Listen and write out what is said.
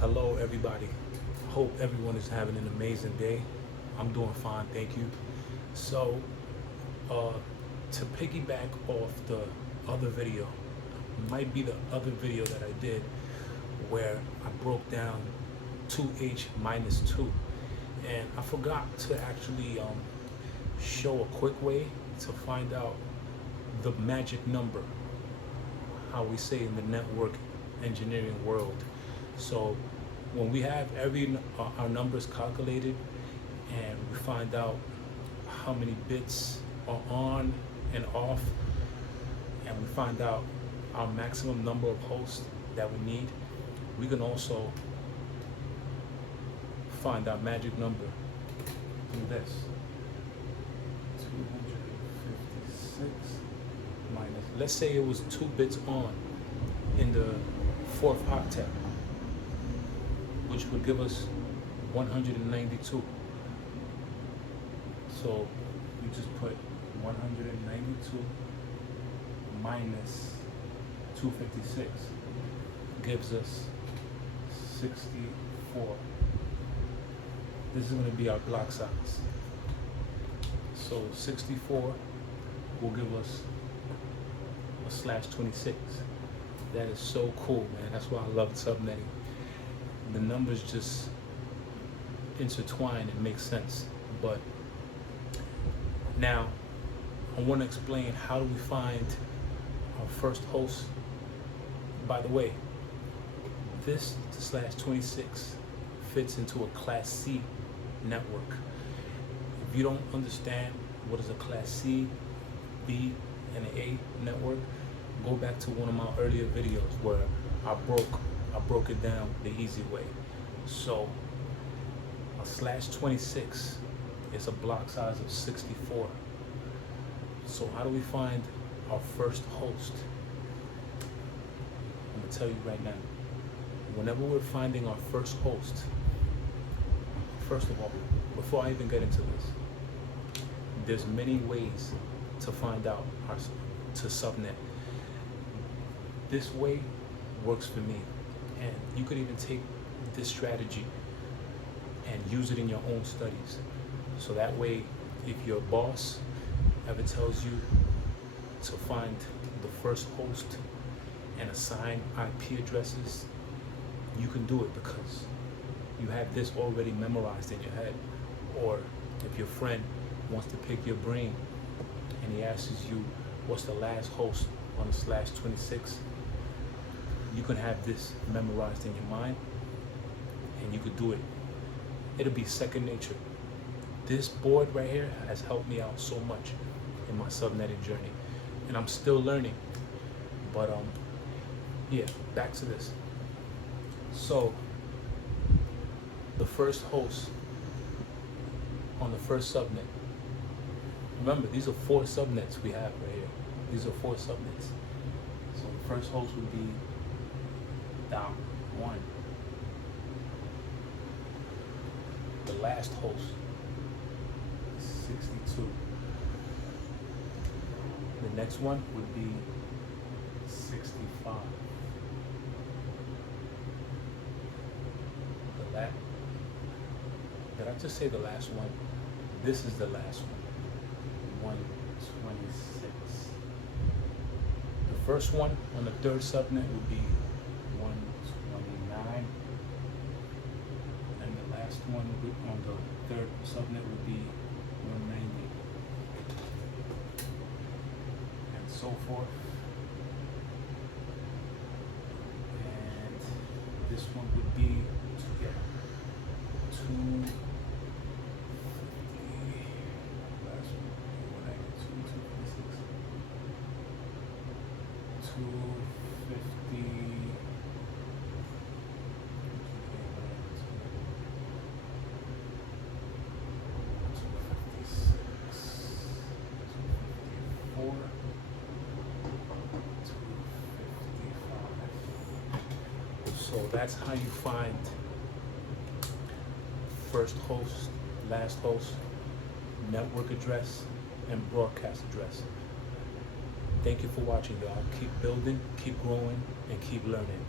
Hello, everybody. Hope everyone is having an amazing day. I'm doing fine, thank you. So, to piggyback off the other video, might be the other video that I did where I broke down 2h minus 2, and I forgot to actually show a quick way to find out the magic number, how we say in the network engineering world. So when we have our numbers calculated and we find out how many bits are on and off, and we find out our maximum number of hosts that we need, we can also find our magic number through this. 256 minus, let's say it was 2 bits on in the 4th octet, which would give us 192. So we just put 192 minus 256 gives us 64. This is going to be our block size. So 64 will give us a /26. That is so cool, man. That's why I love subnetting. The numbers just intertwine and make sense. But now I want to explain, how do we find our first host? By the way, this /26 fits into a Class C network. If you don't understand what is a Class C, B, and an A network, go back to one of my earlier videos where I broke it down the easy way. So a /26 is a block size of 64. So how do we find our first host? I'm gonna tell you right now. Whenever we're finding our first host, first of all, before I even get into this, there's many ways to find out to subnet. This way works for me, and you could even take this strategy and use it in your own studies. So that way, if your boss ever tells you to find the first host and assign IP addresses, you can do it because you have this already memorized in your head. Or if your friend wants to pick your brain and he asks you what's the last host on the /26, you can have this memorized in your mind and you could do it. It'll be second nature. This board right here has helped me out so much in my subnetting journey, and I'm still learning. But yeah, back to this. So the first host on the first subnet, remember, these are 4 subnets we have right here. These are 4 subnets. So the first host would be down 1. The last host is 62. The next one would be 65. Did I just say the last one? This is the last one. 126. The first one on the 3rd subnet would be 129. And the last one on the 3rd subnet would be 190. And so forth. And this one would be 2. So that's how you find first host, last host, network address, and broadcast address. Thank you for watching, y'all. Keep building, keep growing, and keep learning.